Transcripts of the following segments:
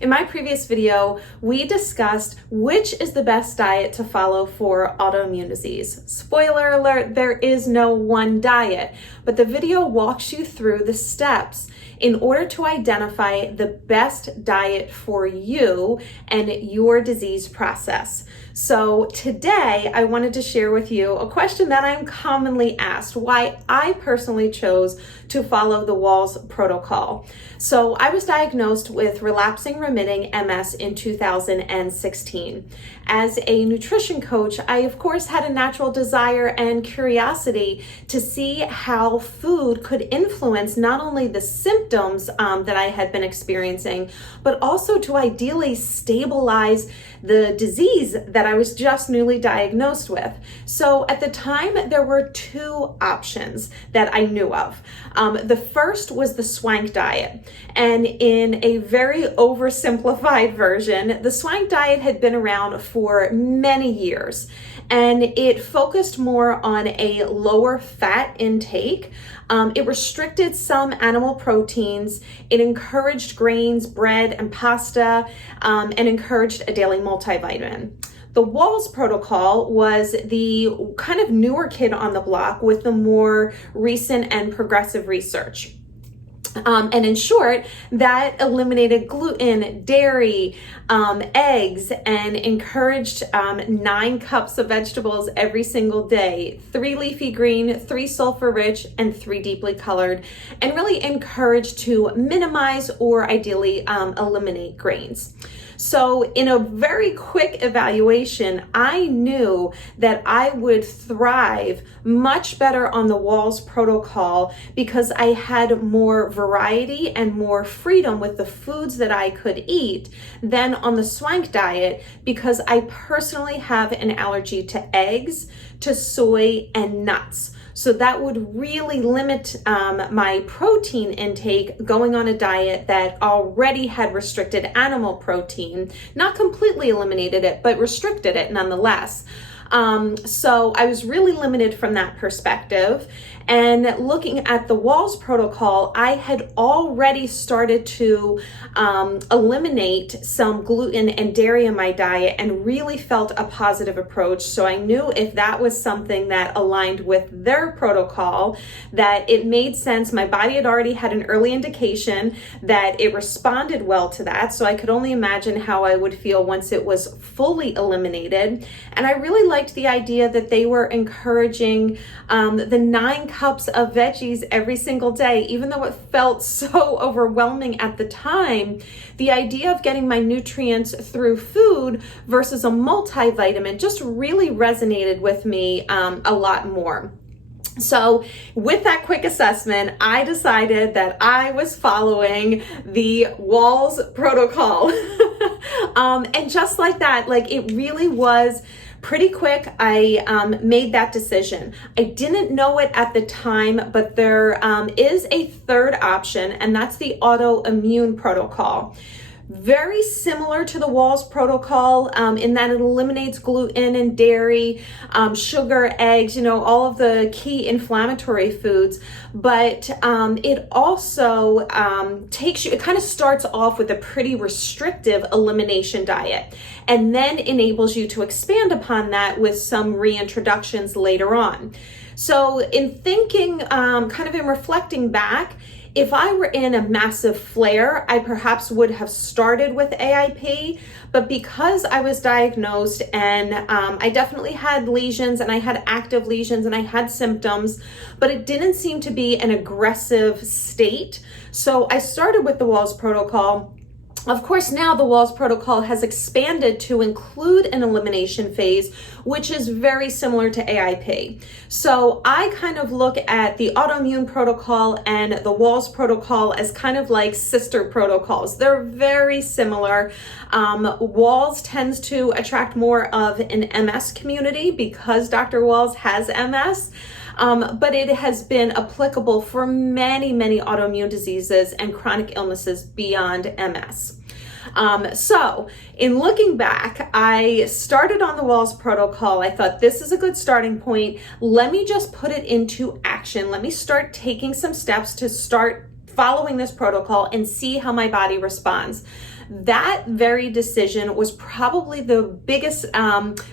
In my previous video, we discussed which is the best diet to follow for autoimmune disease. Spoiler alert, there is no one diet, but the video walks you through the steps in order to identify the best diet for you and your disease process. So today I wanted to share with you a question that I'm commonly asked, why I personally chose to follow the Wahls Protocol. So I was diagnosed with relapsing remitting MS in 2016. As a nutrition coach, I of course had a natural desire and curiosity to see how food could influence not only the symptoms that I had been experiencing, but also to ideally stabilize the disease that I was just newly diagnosed with. So at the time, there were two options that I knew of. The first was the swank diet. And in a very oversimplified version, the swank diet had been around for many years. And it focused more on a lower fat intake. It restricted some animal proteins. It encouraged grains, bread, and pasta, and encouraged a daily multivitamin. The Wahls Protocol was the kind of newer kid on the block with the more recent and progressive research. And in short, that eliminated gluten, dairy, eggs, and encouraged 9 cups of vegetables every single day, 3 leafy green, 3 sulfur rich, and 3 deeply colored, and really encouraged to minimize or ideally eliminate grains. So in a very quick evaluation, I knew that I would thrive much better on the Wahls Protocol because I had more variety and more freedom with the foods that I could eat than on the swank diet because I personally have an allergy to eggs, to soy, and nuts. So that would really limit my protein intake going on a diet that already had restricted animal protein, not completely eliminated it, but restricted it nonetheless. So I was really limited from that perspective. And looking at the Wahls Protocol, I had already started to eliminate some gluten and dairy in my diet and really felt a positive approach. So I knew if that was something that aligned with their protocol, that it made sense. My body had already had an early indication that it responded well to that. So I could only imagine how I would feel once it was fully eliminated. And I really liked the idea that they were encouraging the 9 cups of veggies every single day, even though it felt so overwhelming at the time. The idea of getting my nutrients through food versus a multivitamin just really resonated with me a lot more. So with that quick assessment, I decided that I was following the Wahls Protocol. And just like that, like it really was pretty quick, I made that decision. I didn't know it at the time, but there is a third option, and that's the Autoimmune Protocol. Very similar to the Wahls Protocol in that it eliminates gluten and dairy, sugar, eggs, all of the key inflammatory foods. But it also it kind of starts off with a pretty restrictive elimination diet and then enables you to expand upon that with some reintroductions later on. So in thinking, kind of in reflecting back, if I were in a massive flare, I perhaps would have started with AIP, but because I was diagnosed and I definitely had lesions and I had active lesions and I had symptoms, but it didn't seem to be an aggressive state. So I started with the Wahls Protocol. Of course, now the Wahls Protocol has expanded to include an elimination phase, which is very similar to AIP. So I kind of look at the Autoimmune Protocol and the Wahls Protocol as kind of like sister protocols. They're very similar. Wahls tends to attract more of an MS community because Dr. Wahls has MS. But it has been applicable for many, many autoimmune diseases and chronic illnesses beyond MS. So in looking back, I started on the Wahls Protocol. I thought this is a good starting point. Let me just put it into action. Let me start taking some steps to start following this protocol and see how my body responds. That very decision was probably the biggest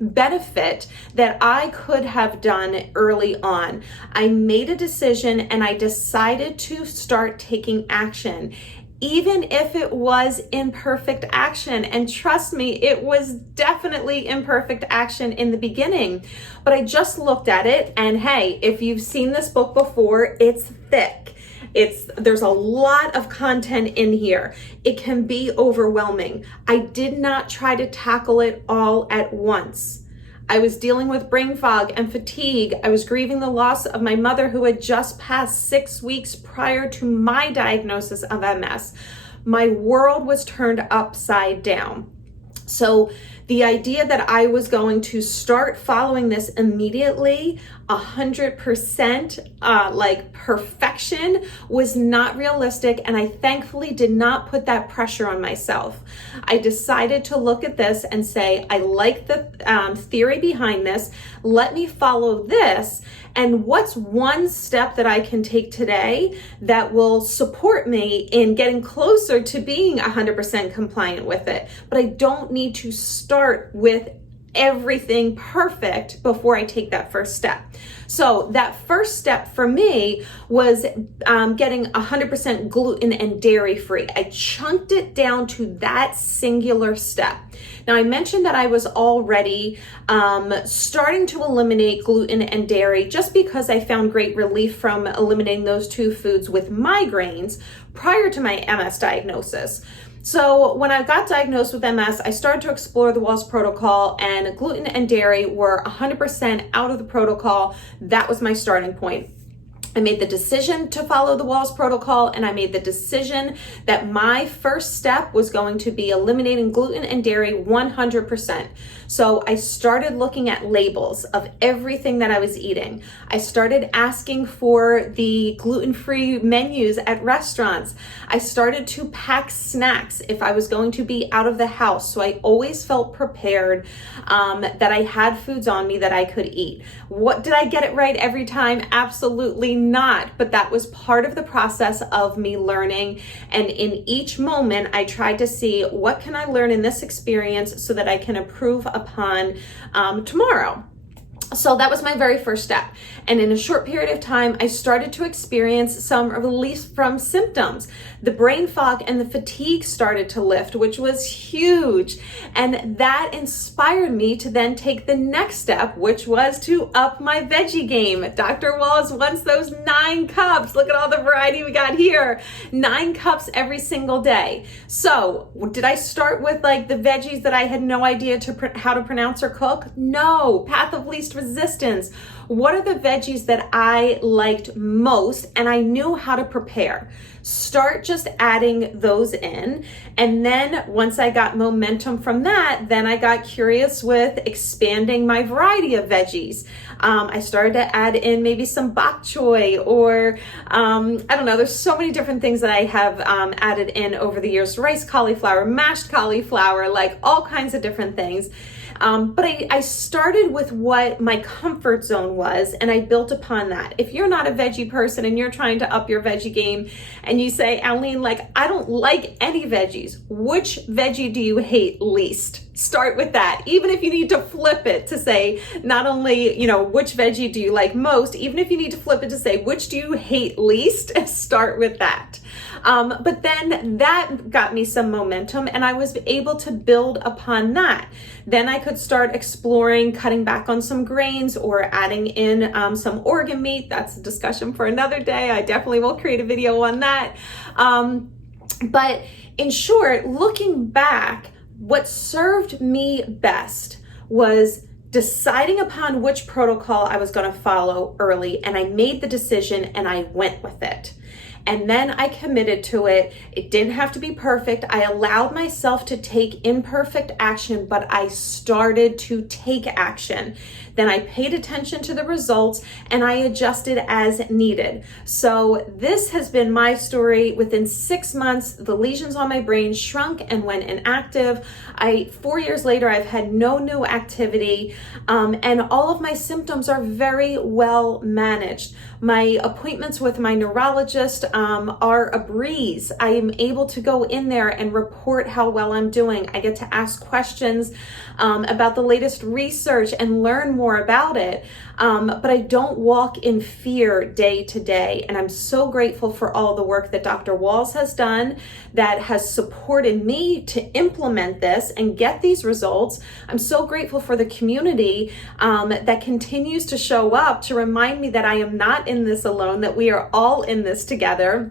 benefit that I could have done early on. I made a decision and I decided to start taking action, even if it was imperfect action. And trust me, it was definitely imperfect action in the beginning. But I just looked at it and hey, if you've seen this book before, it's thick. There's a lot of content in here. It can be overwhelming. I did not try to tackle it all at once. I was dealing with brain fog and fatigue. I was grieving the loss of my mother who had just passed 6 weeks prior to my diagnosis of MS. My world was turned upside down. So the idea that I was going to start following this immediately, 100% like perfection, was not realistic, and I thankfully did not put that pressure on myself. I decided to look at this and say, I like the theory behind this. Let me follow this, and what's one step that I can take today that will support me in getting closer to being 100% compliant with it? But I don't need to start with everything perfect before I take that first step. So that first step for me was getting 100% gluten and dairy free. I chunked it down to that singular step. Now, I mentioned that I was already starting to eliminate gluten and dairy just because I found great relief from eliminating those two foods with migraines prior to my MS diagnosis. So when I got diagnosed with MS, I started to explore the Wahls Protocol, and gluten and dairy were 100% out of the protocol. That was my starting point. I made the decision to follow the Wahls Protocol, and I made the decision that my first step was going to be eliminating gluten and dairy 100%. So I started looking at labels of everything that I was eating. I started asking for the gluten-free menus at restaurants. I started to pack snacks if I was going to be out of the house. So I always felt prepared that I had foods on me that I could eat. What, did I get it right every time? Absolutely not, but that was part of the process of me learning. And in each moment, I tried to see what can I learn in this experience so that I can improve upon tomorrow. So that was my very first step. And in a short period of time, I started to experience some relief from symptoms. The brain fog and the fatigue started to lift, which was huge. And that inspired me to then take the next step, which was to up my veggie game. Dr. Wahls wants those 9 cups. Look at all the variety we got here. 9 cups every single day. So did I start with like the veggies that I had no idea how to pronounce or cook? No. Path of least resistance. What are the veggies that I liked most and I knew how to prepare? Start just adding those in. And then once I got momentum from that, then I got curious with expanding my variety of veggies. I started to add in maybe some bok choy or I don't know, there's so many different things that I have added in over the years. Rice cauliflower, mashed cauliflower, like all kinds of different things. But I started with what my comfort zone was, and I built upon that. If you're not a veggie person and you're trying to up your veggie game and you say, Aline, like, I don't like any veggies, which veggie do you hate least? Start with that. Even if you need to flip it to say, not only, you know, which veggie do you like most, even if you need to flip it to say, which do you hate least, start with that. But then that got me some momentum and I was able to build upon that. Then I could start exploring cutting back on some grains or adding in some organ meat. That's a discussion for another day. I definitely will create a video on that. But in short, looking back, what served me best was deciding upon which protocol I was going to follow early, and I made the decision and I went with it. And then I committed to it. It didn't have to be perfect. I allowed myself to take imperfect action, but I started to take action. then I paid attention to the results, and I adjusted as needed. So this has been my story. Within 6 months, the lesions on my brain shrunk and went inactive. 4 years later, I've had no new activity, and all of my symptoms are very well managed. My appointments with my neurologist are a breeze. I am able to go in there and report how well I'm doing. I get to ask questions about the latest research and learn more about it. But I don't walk in fear day to day. And I'm so grateful for all the work that Dr. Wahls has done that has supported me to implement this and get these results. I'm so grateful for the community that continues to show up to remind me that I am not in this alone, that we are all in this together.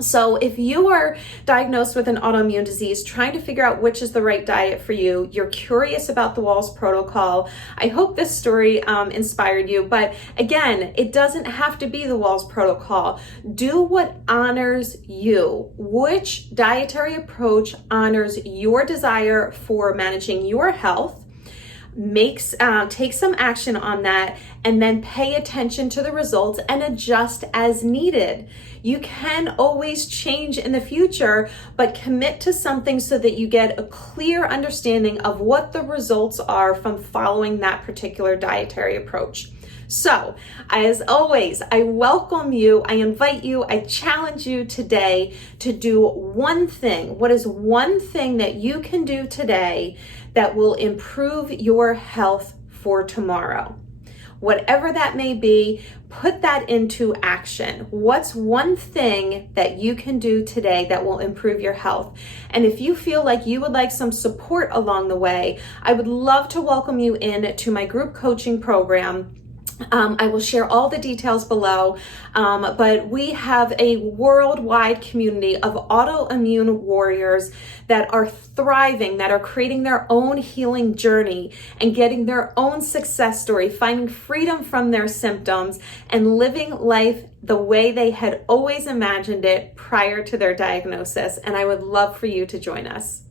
So if you are diagnosed with an autoimmune disease, trying to figure out which is the right diet for you, you're curious about the Wahls Protocol, I hope this story inspired you. But again, it doesn't have to be the Wahls Protocol. Do what honors you. Which dietary approach honors your desire for managing your health? Take some action on that, and then pay attention to the results and adjust as needed. You can always change in the future, but commit to something so that you get a clear understanding of what the results are from following that particular dietary approach. So, as always, I welcome you, I invite you, I challenge you today to do one thing. What is one thing that you can do today that will improve your health for tomorrow? Whatever that may be, put that into action. What's one thing that you can do today that will improve your health? And if you feel like you would like some support along the way, I would love to welcome you in to my group coaching program. I will share all the details below, but we have a worldwide community of autoimmune warriors that are thriving, that are creating their own healing journey and getting their own success story, finding freedom from their symptoms and living life the way they had always imagined it prior to their diagnosis. And I would love for you to join us.